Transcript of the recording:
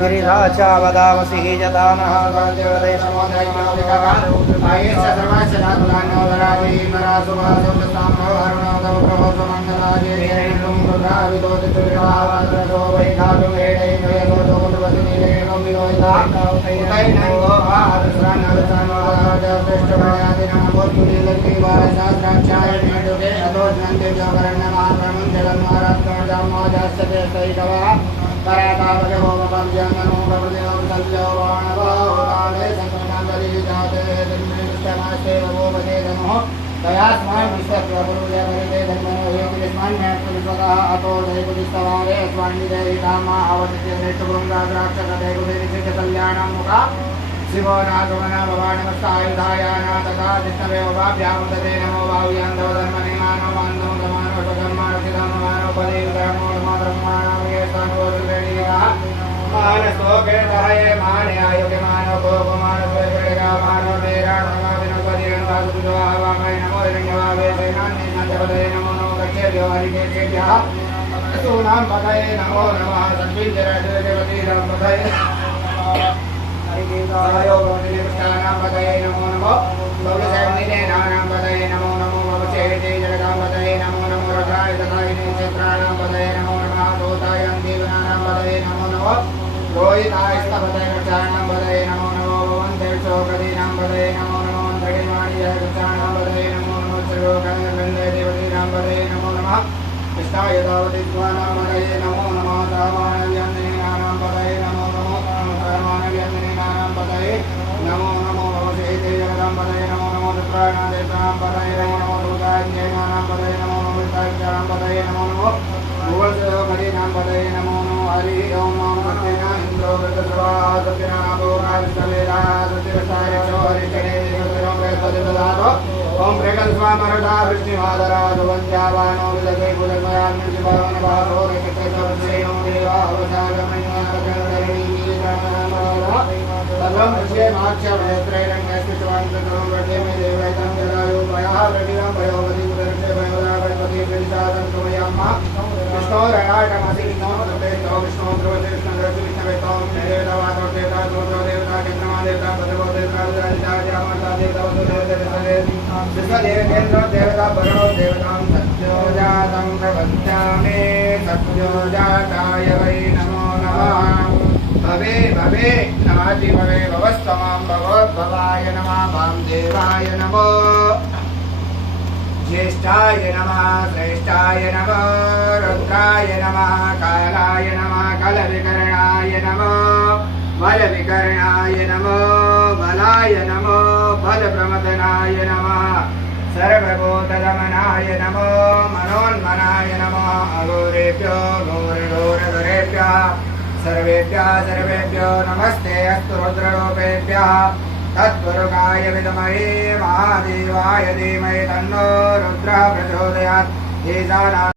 गिरिराचावदामसि जतानः शिवो नागमना भवानी मस्तायुधायाना तथा विष्णवे वाभ्यामुदते नमो वाव्यान्दो धर्मने मानो मान्दो धमानो स्वधर्मानो सिद्धमानो पदेवधर्मो नमो धर्माणो येषानो रुद्रेणिया मानसो केतहये माने आयुके मानो भोगमानो स्वेगेगा मानो तेराणो नमाविनो पदिरं वासुदो आवामय नमो हिरण्यवावे सेनान्ये नन्दपदये नमो नमो दक्षेभ्यो हरिकेभ्यः सूनां पदये नमो नमः सद्विजयदेवतीनां पदये पदये नमो नमो भवसैनिनानां पदये नमो नमो भवचेते जगदां पदये नमो नमो रथाय तथायिने क्षेत्राणां पदये नमो नमः भूतायां देवानां पदये नमो नमो रोहितायस्तपदये वृक्षाणां पदये नमो नमो भवन्तेषोकदीनां पदये नमो नमो वृक्षाणां पदये नमो नमो श्रीलोकनन्दे देवतीनां पदये नमो नमः कृष्णाय दावतीत्वानां पदये नमो नमः रामायणव्यञ्जनेनानां पदये नमो नमो रामायणव्यञ्जनेनानां पदये नमो नमो भवसेते जगदां पदये नमो नमो दुर्गानादेशानां पदये नमो नमो दुर्गाज्ञानां पदये नमो नमो विष्टाख्यानां पदये नमो नमो भुवनसोमदीनां पदये नमो नमो हरिः ओं नमो सत्येन इन्द्रो वृद्धस्वाहा सत्यनाभो कालस्तवेदा सत्यवसायचो हरिचने देवतिनो बृहस्पतिर्दधातो ओं प्रेकल्स्वामरदा वृष्टिमादरादो वन्द्यावानो विदते कुलमयान्निशिभावनभारो रेकते सर्वश्रेयो देवा अवसागमय्याकरणधरणीः सर्वं विषये माक्षमेत्रैरं नैष्कृतवान् वर्धेमे देवैतं जलायो भयः प्रतिवं भयोवति कुदरते भयोदागणपति प्रतिसादं सोमयाम्मा विष्णो रणाटमसि विष्णो सतेतो विष्णो ध्रुवते विष्णुरसि विष्णवेतो देवतावातो देवता सोतो देवता चन्द्रमा देवता भद्रवो देवता रुद्रादिता जामता देवता विश्वदेवेन्द्र देवता वरुणो देवतां सत्योजातं प्रपद्यामि सत्योजाताय वै नमो नमः भवे भवे नमाति भवे भवस्तमां भगवद्भवाय नमः वामदेवाय नमो ज्येष्ठाय नमः श्रेष्ठाय नमः रुद्राय नमः कालाय नमः कलविकरणाय नमः बलविकरणाय नमः बलाय नमः बलप्रमदनाय नमः सर्वभूतदमनाय नमः मनोन्मनाय नमः अघोरेभ्यो घोरघोरघोरेभ्यः सर्वेभ्यः नमस्ते अस्तु रुद्ररूपेभ्यः तत्पुरुषाय विद्महे महादेवाय धीमहि तन्नो रुद्रः प्रचोदयात् ईशाना